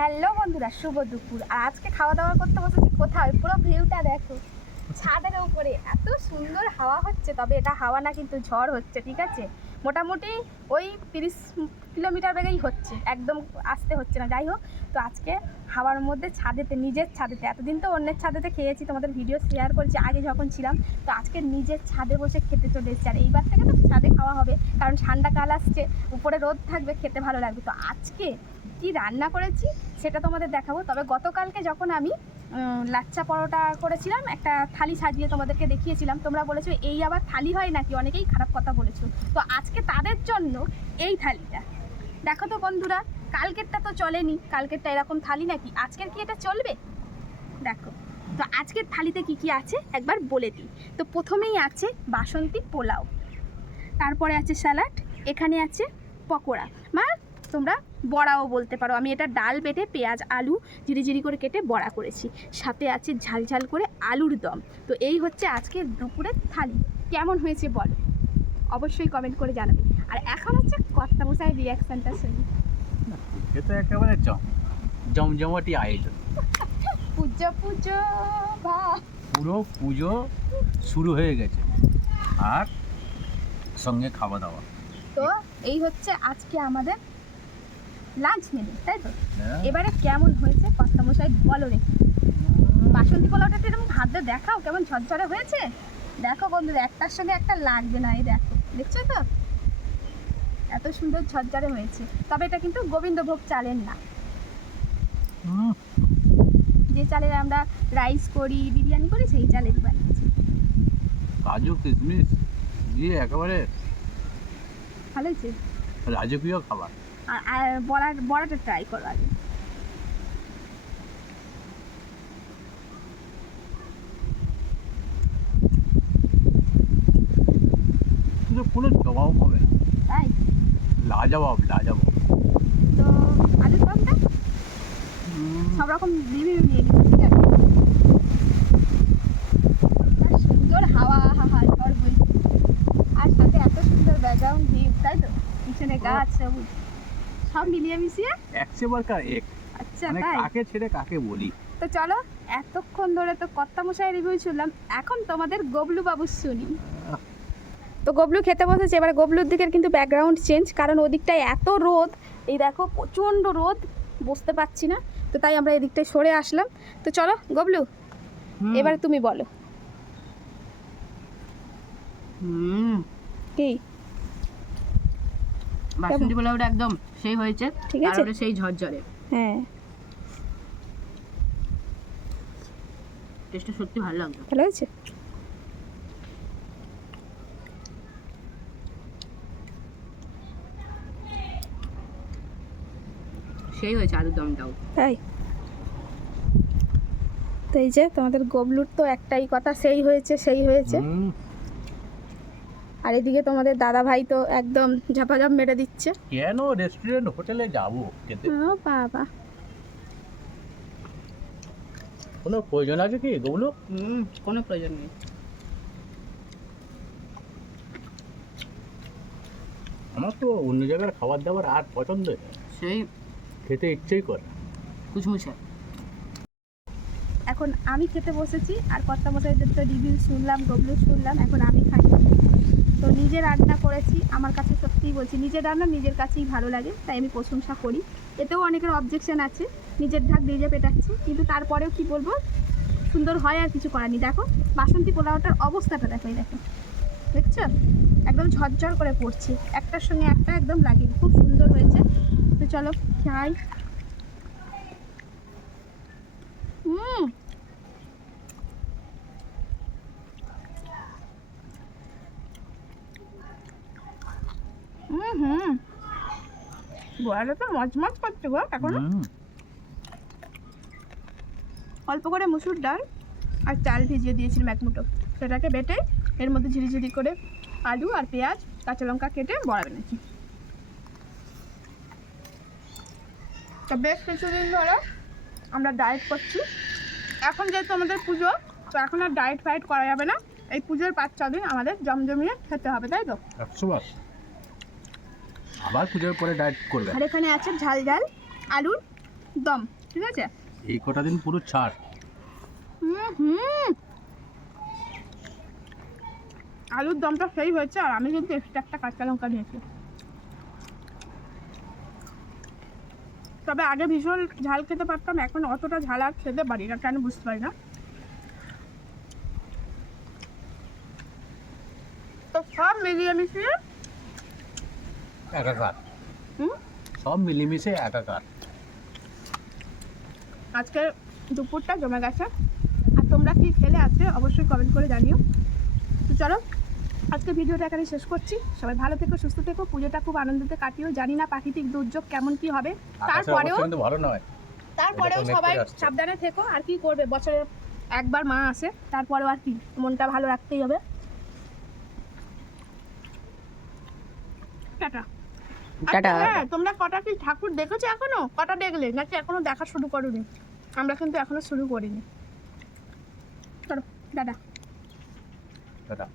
Hello বন্ধুরা, শুভ দুপুর। আর আজকে খাওয়া দাওয়া করতে বসেছি কোথায়? পুরো ভিউটা দেখো। ছাদের উপরে। এত সুন্দর হাওয়া হচ্ছে, তবে এটা হাওয়া না, কিন্তু ঝড় হচ্ছে, ঠিক আছে? মোটামুটি ওই তিরিশ কিলোমিটার বেগেই হচ্ছে, একদম আসতে হচ্ছে না। যাই হোক, তো আজকে হাওয়ার মধ্যে ছাদেতে, নিজের ছাদেতে, এতদিন তো অন্যের ছাদেতে খেয়েছি, তোমাদের ভিডিও শেয়ার করেছি, আগে যখন ছিলাম, তো আজকে নিজের ছাদে বসে খেতে চলে এসেছি। আর এইবার থেকে তো ছাদে খাওয়া হবে, কারণ ঠান্ডা কাল আসছে, উপরে রোদ থাকবে, খেতে ভালো লাগবে। তো আজকে কি রান্না করেছি, সেটা তোমাদের দেখাবো। তবে গতকালকে যখন আমি লাচ্চা পরোটা করেছিলাম, একটা থালি সাজিয়ে তোমাদেরকে দেখিয়েছিলাম, তোমরা বলেছ, এই আবার থালি হয় নাকি? অনেকেই খারাপ কথা বলেছ। তো আজকে তাদের জন্য এই থালিটা। দেখো তো বন্ধুরা, কালকেরটা তো চলেনি। কালকেরটা এরকম থালি নাকি? আজকের কি এটা চলবে? দেখো, তো আজকের থালিতে কি কি আছে? একবার বলে দিই। তো প্রথমেই আছে বাসন্তী পোলাও। তারপরে আছে স্যালাড, এখানে আছে পকোড়া। মা, তোমরা বড়াও বলতে পারো। আমি এটা ডাল বেটে পেঁয়াজ, আলু ঝিরি ঝিরি করে কেটে বড়া করেছি। সাথে আছে ঝাল ঝাল করে আলুর দম। তো এই হচ্ছে আজকের দুপুরের থালি। কেমন হয়েছে বলো? অবশ্যই কমেন্ট করে জানাবে আর এখন হচ্ছে কর্তা মশাই রিয়াকশানটা শুনি। এ তো একেবারে জম। জমজমাটি আয়োজন পুজো পুজো বা। পুরো পুজো শুরু হয়ে গেছে। আর সঙ্গে খাওয়া দাওয়া। তো এই হচ্ছে আজকে আমাদের লাঞ্চ মেনু তাই তো? হ্যাঁ? এবারে কেমন হয়েছে কর্তা মশাই বলো রে বাসন্তী পোলাওটা তো এরকম হাত দিয়ে দেখাও কেমন ঝরঝরে হয়েছে? দেখো বন্ধুরা একটার সঙ্গে একটা লাগবে না এই দেখো। দেখছ তো? এত সুন্দর ঝরঝরে হয়েছে। তবে এটা কিন্তু গোবিন্দভোগ চালের না। যে চালের আমরা রাইস করি বিরিয়ানি করি সেই চালের বানিয়েছি। কাজু কিশমিশ দিয়ে একেবারে ভালো হয়েছে? রাজকীয় খাবার। আর আর বড়া বড়াটা ট্রাই করো আগে কিন্তু হবে। তাই? লাজবাব লাজবাব। তো আলুর দমটা? হুম, সব রকম রিভিউ নিয়ে নিচ্ছি ঠিক আছে? সুন্দর হাওয়া হা হা ঝড় বইছে আর সাথে এত সুন্দর ব্যাকগ্রাউন্ড ভিউ তাই তো? পিছনে গাছ সবুজ। সব মিলিয়ে মিশিয়ে? একশো এক? আচ্ছা মানে কাকে ছেড়ে কাকে বলি? তো চলো এতক্ষণ ধরে তো কর্তা মশাই রিভিউ শুনলাম। এখন তোমাদের গবলু বাবু শুনি তো গবলু খেতে বসেছে। এবার গবলুর দিকের কিন্তু ব্যাকগ্রাউন্ড চেঞ্জ কারণ ওদিকটায় এত রোদ এই দেখো প্রচণ্ড রোদ বসতে পারছি না। তো তাই আমরা এদিকটায় সরে আসলাম। তো চলো গবলু এবার তুমি বলো। কি? বাসন্তী পোলাওটা একদম সেই হয়েছে ঠিক আছে। সেই ঝরঝরে। হ্যাঁ। টেস্টটা সত্যি ভালো লাগল। ভালো হয়েছে? সেই হয়েছে আলুর দমটাও। তাই? তো এই যে তোমাদের গবলুর তো একটাই কথা সেই হয়েছে সেই হয়েছে। হুম, আর এদিকে তোমাদের দাদা ভাই তো একদম ঝাপাঝাপ মেরে দিচ্ছে। কেন রেস্টুরেন্ট হোটেলে যাব খেতে? ও বাবা। কোনো প্রয়োজন আছে কি ওগুলো হুম কোনো প্রয়োজন নেই। আমার তো অন্য জায়গার খাবার দাবার আর পছন্দ সেই খেতে ইচ্ছেই করে। কুচমুচে এখন আমি খেতে বসেছি আর কর্তা মশাইদের তো রিভিউ শুনলাম গবলু শুনলাম এখন আমি খাই। তো নিজে রান্না করেছি আমার কাছে সত্যিই বলছি নিজের রান্না নিজের কাছেই ভালো লাগে তাই আমি প্রশংসা করি। এতেও অনেকের অবজেকশন আছে নিজের ঢাক নিজে পেটাচ্ছে কিন্তু তারপরেও কি বলব সুন্দর হয় আর কিছু করার নেই। দেখো বাসন্তী পোলাওটার অবস্থাটা দেখো এই দেখো। দেখছ? একদম ঝরঝর করে পড়ছে একটার সঙ্গে একটা একদম লাগে খুব সুন্দর হয়েছে। চলো খাই। হুম হুম। গোড়াটা তো মজমজ করছে গো এখন। অল্প করে মুসুর ডাল আর চাল ভিজিয়ে দিয়েছিলাম এক মুঠো। সেটাকে বেটে এর মধ্যে ঝিরিঝিরি করে আলু আর পেঁয়াজ কাঁচা লঙ্কা কেটে বড়া বেনেছি তো বেশ কিছুদিন ধরে আমরা ডায়েট করছি। এখন যেহেতু আমাদের পুজো তো এখন আর ডায়েট ফায়েট করা যাবে না। এই পুজোর পাঁচ ছ দিন আমাদের জমজমিয়ে খেতে হবে তাই তো? একশো বার। আবার পুজোর পরে ডায়েট করবে। আর এখানে আছে ঝাল ঝাল আলুর দম ঠিক আছে? এই কটা দিন পুরো ছাড়। হুম হুম আলুর দমটা সেই হয়েছে আর আমি কিন্তু এক্সট্রা একটা কাঁচা লঙ্কা নিয়েছি। তবে আগে ভীষণ ঝাল খেতে পারতাম এখন অতটা ঝাল আর খেতে পারি না কেন বুঝতে পারি না। তো সব মিলিয়ে মিশিয়ে একাকার সব মিলেমিশে একাকার আজকে দুপুরটা জমে গেছে। আর তোমরা কি খেলে আজকে? অবশ্যই কমেন্ট করে জানিও। তো চলো। আজকে ভিডিওটা এখানে শেষ করছি। সবাই ভালো থেকো সুস্থ থেকো। পুজোটা খুব আনন্দতে কাটিও। জানি না প্রাকৃতিক দুর্যোগ কেমন কি হবে। তারপরেও কিন্তু ভালো নয়। তারপরেও সবাই। সাবধানে থেকো। আর কি করবে? বছরে একবার মা আসে তারপরেও আর কি? মনটা ভালো রাখতেই হবে। টাটা। টাটা। আচ্ছা, হ্যাঁ, তোমরা কটা কি ঠাকুর দেখেছ এখনও? কটা দেখলে? নাকি এখনও দেখা শুরু করোনি? আমরা কিন্তু এখনও শুরু করিনি। চলো দাদা দাদা